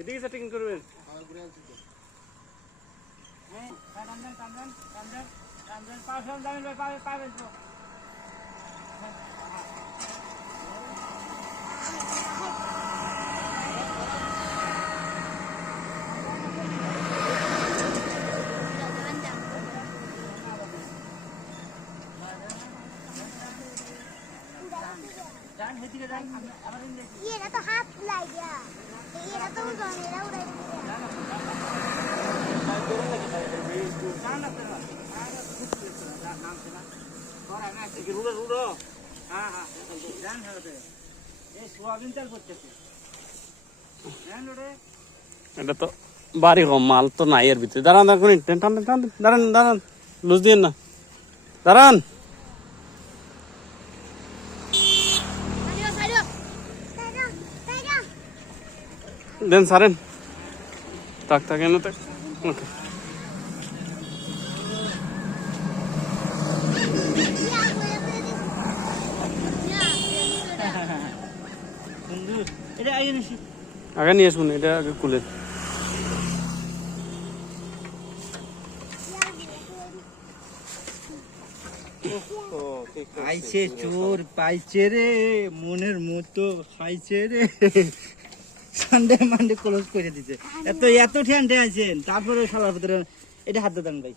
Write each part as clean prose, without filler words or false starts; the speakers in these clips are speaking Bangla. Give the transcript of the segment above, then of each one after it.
এদিকে সেটিং করবেন। এটা তো হাত লাগিয়া এটা তো জমিরা উড়াই এটা তো বাড়ি কম মাল তো নাই এর ভিতরে। দাঁড়ান দাঁড়ান দাঁড়ান লুজ দিন না, দাঁড়ান। দেন সারেন তাক এনে তাক। ওকে আগে নিয়ে আসুন, এটা আগে খুলেন। আইছে চোর পাইছে রে, মনের মতো খাইছে রে, সানডে মানডে ক্লোজ করে দিছে। এত ঠ্যান্ডে আছেন, তারপরে শালার ভিতরে এটা হাত দেন ভাই।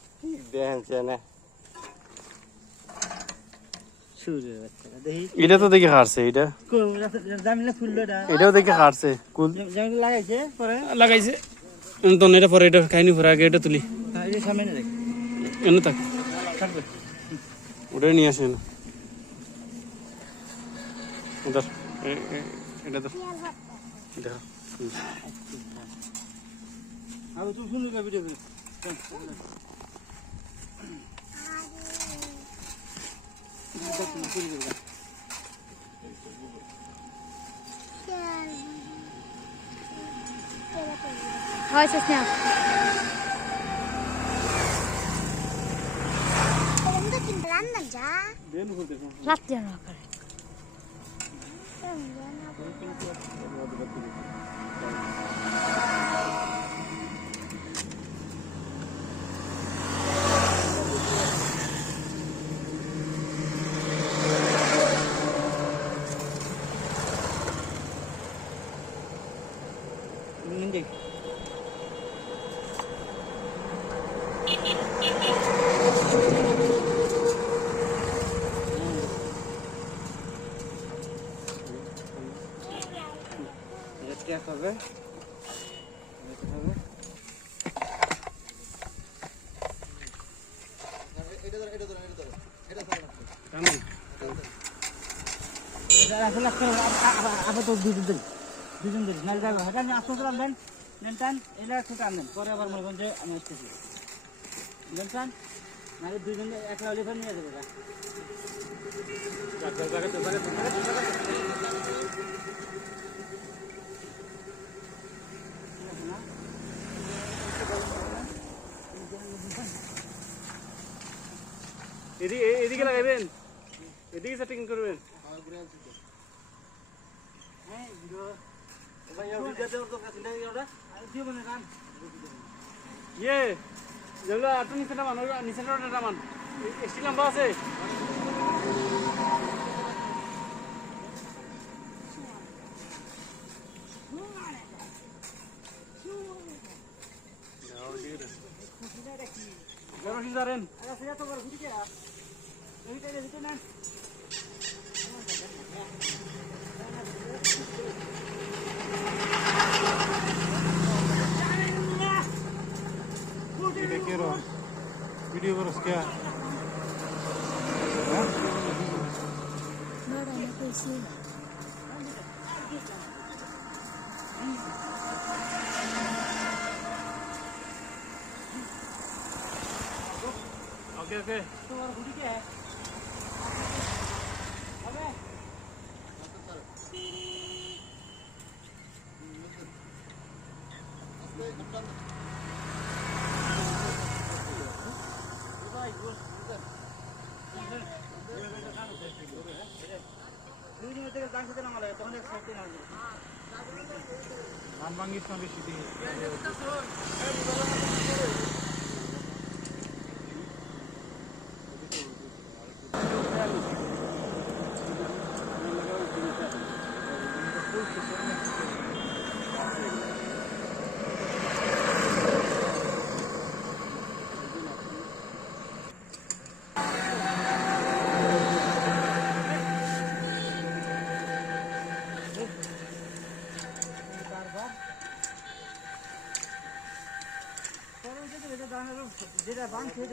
এটা তো দেখে হারছে, এটা জামিলা খুললো, এটাও দেখে হারছে। কুল জামিলা লাগাইছে পরে লাগাইছে তো এটা পরে, এটা খাইনি পরে আগে এটা তুলি সামনে দেখ এনে থাক, থাকবে। ওটাই নিয়ে আসে না ওদের এটা তো দেখা। আর তুই শুনলি না ভিডিও হয়েছে স্নেহ রান্না যা রাত্রে না করে হবে দুজন ধরি নাল যাবে হঠাৎ আপনি আসতে পারবেন নেন টান এটা একটু টান দেন পরে আবার মনে করেন যে আমি আসতেছি নেন টান নাহলে দুজন একলা হলে ফের নিয়ে যাবে এদিকে লাগাইবেন, এদিকে সেটিং করবেন। ইয়ে যেগুলো একটু নিচে নামান, নিচে নামান, এক্সট্রি লম্বা আছে। वीडियो करो क्या ओके ओके যেটা বাঁধছে